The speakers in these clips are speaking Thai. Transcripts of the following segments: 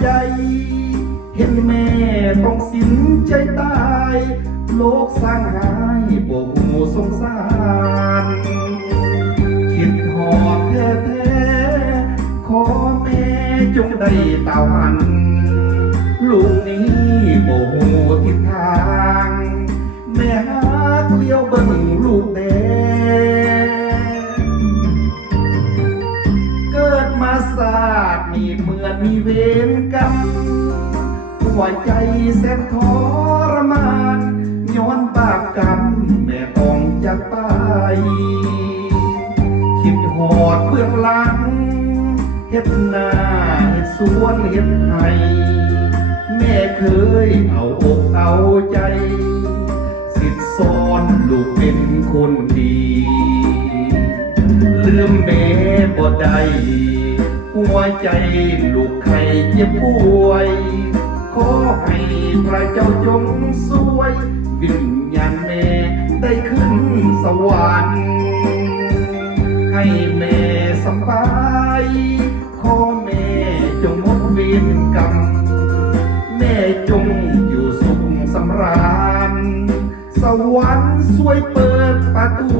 ใจเห็นแม่ต้องสิ้นใจตายโลกสร้างหายโบหูสงสารคิดหอดแท้ๆขอแม่จงได้ตาหันลูกนี้โบหูทิศทางแม่หาเลี้ยวเบิ่งลูกแดเกิดมาศาสตร์นี่เหมือนมีเวรกรรมหัวใจแสนทรมานย้อนบาปกรรมแม่ต้องจากไปคิดหอดเบื้องหลังเฮ็ดนาเฮ็ดสวนเฮ็ดไห้แม่เคยเอาอกเอาใจสิทธิ์สอนลูกเป็นคนดีลืมแม่บ่ได้หัวใจลูกใครเจ็บป่วยขอให้พระเจ้าจงสวยวิญญาณแม่ได้ขึ้นสวรรค์ให้แม่สบายขอแม่จงหมดเวรกรรมแม่จงอยู่สุขสำราญสวรรค์สวยเปิดประตู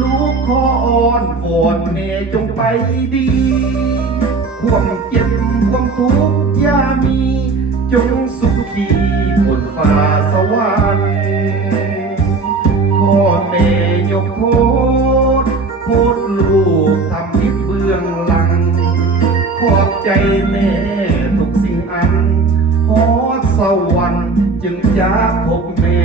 ลูกขออ้อนวอนแม่จงไปดีความเจ็บความทุกข์อย่ามีจงสุขีบนฟ้าสวรรค์ขอแม่ยกโทษลูกทำผิดเบื้องหลังขอบใจแม่ทุกสิ่งอันฮอดสวรรค์จึงจะพบแม่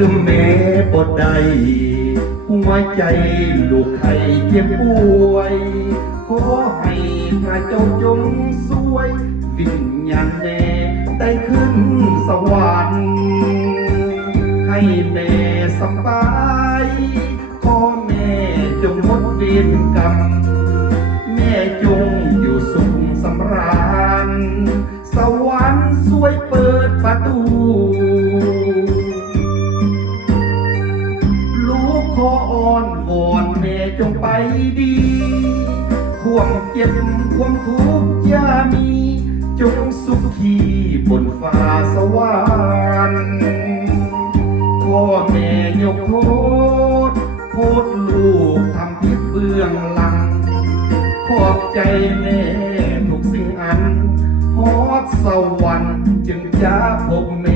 ลืมแม่บ่ได้หัวใจลูกใครเจ็บป่วยขอให้พระเจ้าจงสวยวิญญาณแม่ได้ขึ้นสวรรค์ให้แม่สบายขอแม่จงหมดเวรกรรมแม่จงอยู่สุขสำราญสวรรค์สวยเปิดประตูขออ้อนวอนแม่จงไปดีความเจ็บความทุกข์อย่ามีจงสุขีบนฟ้าสวรรค์ขอแม่ยกโทษลูกทำผิดเบื้องหลังขอบใจแม่ทุกสิ่งอันฮอดสวรรค์จึงจะพบแม่